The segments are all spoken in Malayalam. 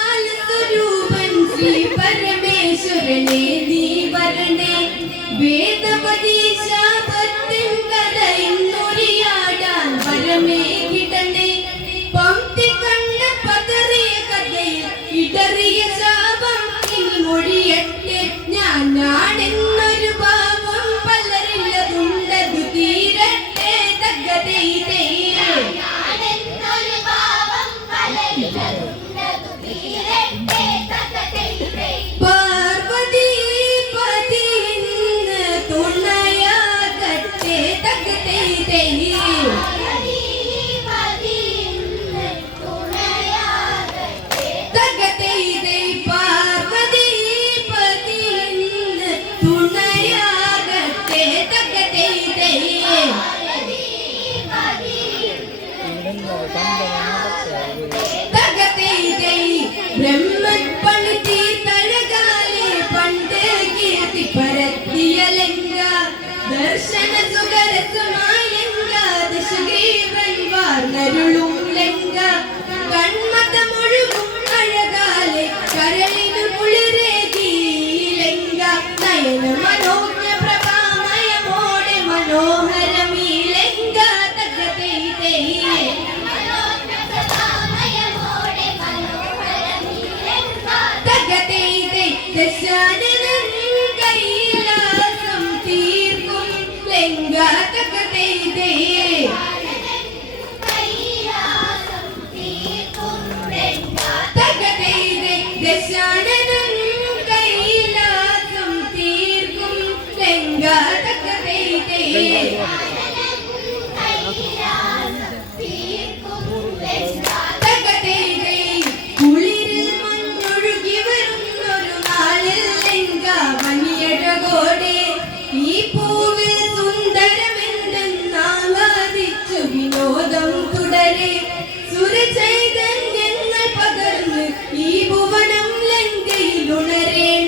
ഹിമശൈലത്രികാലസ്വരൂപൻ ശ്രീ പരമേശ്വരനെ നീ വരണേ വേദപതീശ yeah. വിനോദം തുടരെ. സുരചൈതന്യങ്ങൾ പകർന്ന് ഈ ഭുവനം ലങ്കയിൽ ഉണരേണ്ട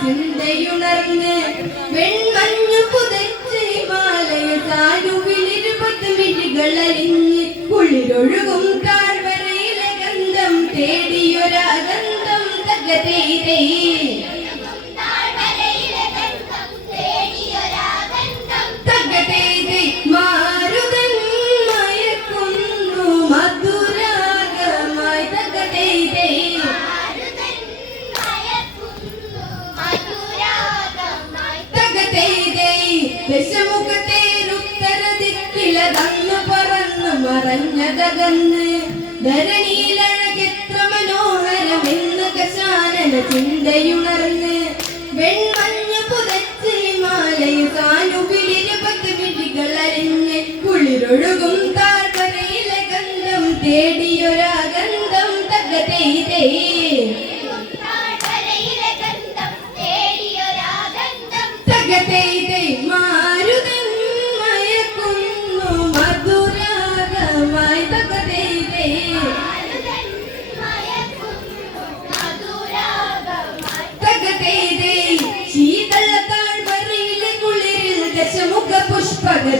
ചിന്തയുണർന്ന് വെൺമഞ്ഞു പുതച്ച് ഹിമാലയ താരുവിലിരുപത് മിഴികളലിഞ്ഞ് കുളിരൊഴുകും കാർവരയിലെ ഗന്ധം തേടിയൊരഗന്ധം തകതേ ദശമുഖത്തേരുത്തരതിക്കിലതന്നു പറന്നു മറഞ്ഞതകന്ന് ധരണിയിലഴകെത്ര മനോഹരമെന്ന് കശാനന ചിന്തയുണർന്ന് വെൺമഞ്ഞ് പുതച്ച് ഹിമാലയ താനുപിലിരുപത്ത് വിടികൾ അരിഞ്ഞ് കുളിരൊഴുകും താഴ്വരയിലെ ഗന്ധം തേടിയൊരാഗന്ധം തകതേ തേ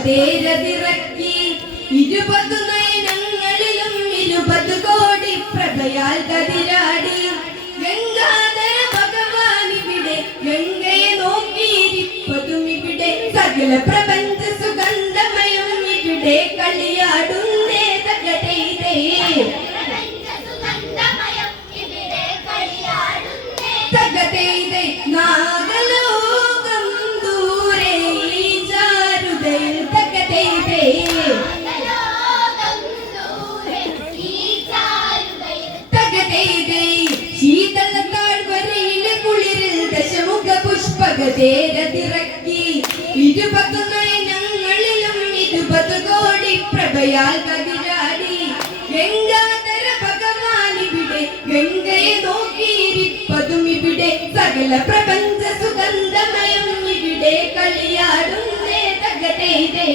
പുഷ്പകതേരതിറക്കി ഇരുപതു നയനങ്ങളിലും ഇരുപത് കോടി പ്രഭയാൽ കതിരാടി. ഗംഗാധര ഭഗവാൻ ഇവിടെ ഗംഗയെ നോക്കിയിരിപ്പതും ഇവിടെ. സകല പ്രപഞ്ച സുഗന്ധമയം ഇവിടെ കളിയാടുന്നേ തകടേ തകതേ ഇവിടെ പുഷ്പകതേരതിറക്കി ഇരുപതു നയനങ്ങളിലും ഇരുപത് കോടി പ്രഭയാൽ കതിരാടി. ഗംഗാധര ഭഗവാൻ ഇവിടെ ഗംഗയെ നോക്കിയിരിപ്പതും ഇവിടെ സകല പ്രപഞ്ച സുഗന്ധമയം ഇവിടെ കളിയാടുന്നേ തകതേതേ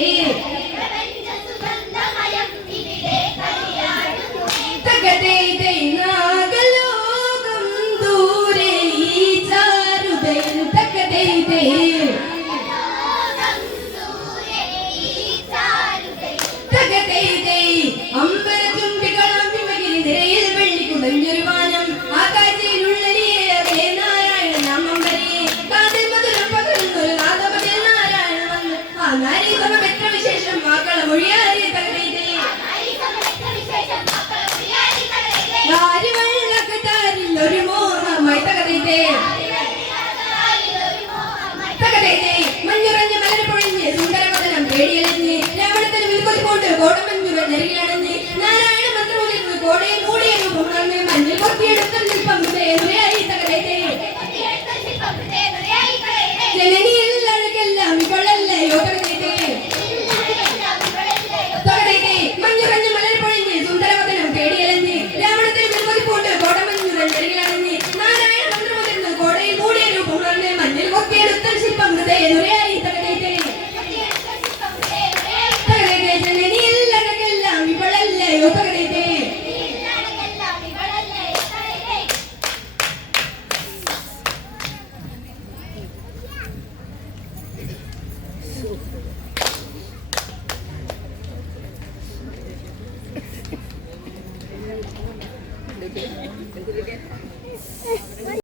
മഞ്ഞുറഞ്ഞ മലര പൊഴിഞ്ഞ് സുന്ദരവദനം പേടിയലിഞ്ഞ് രാവണത്തിന് വിൽക്കൊതിക്കൊണ്ട് കോടമഞ്ഞുകൾ നെറുകിലടഞ്ഞ് നാരായണ മന്ത്രമുലിർന്ന് കോടയിൽ മൂടിയ രൂപം മണ്ണിൽ പൊത്തിയെടുത്ത നിൽപ്പം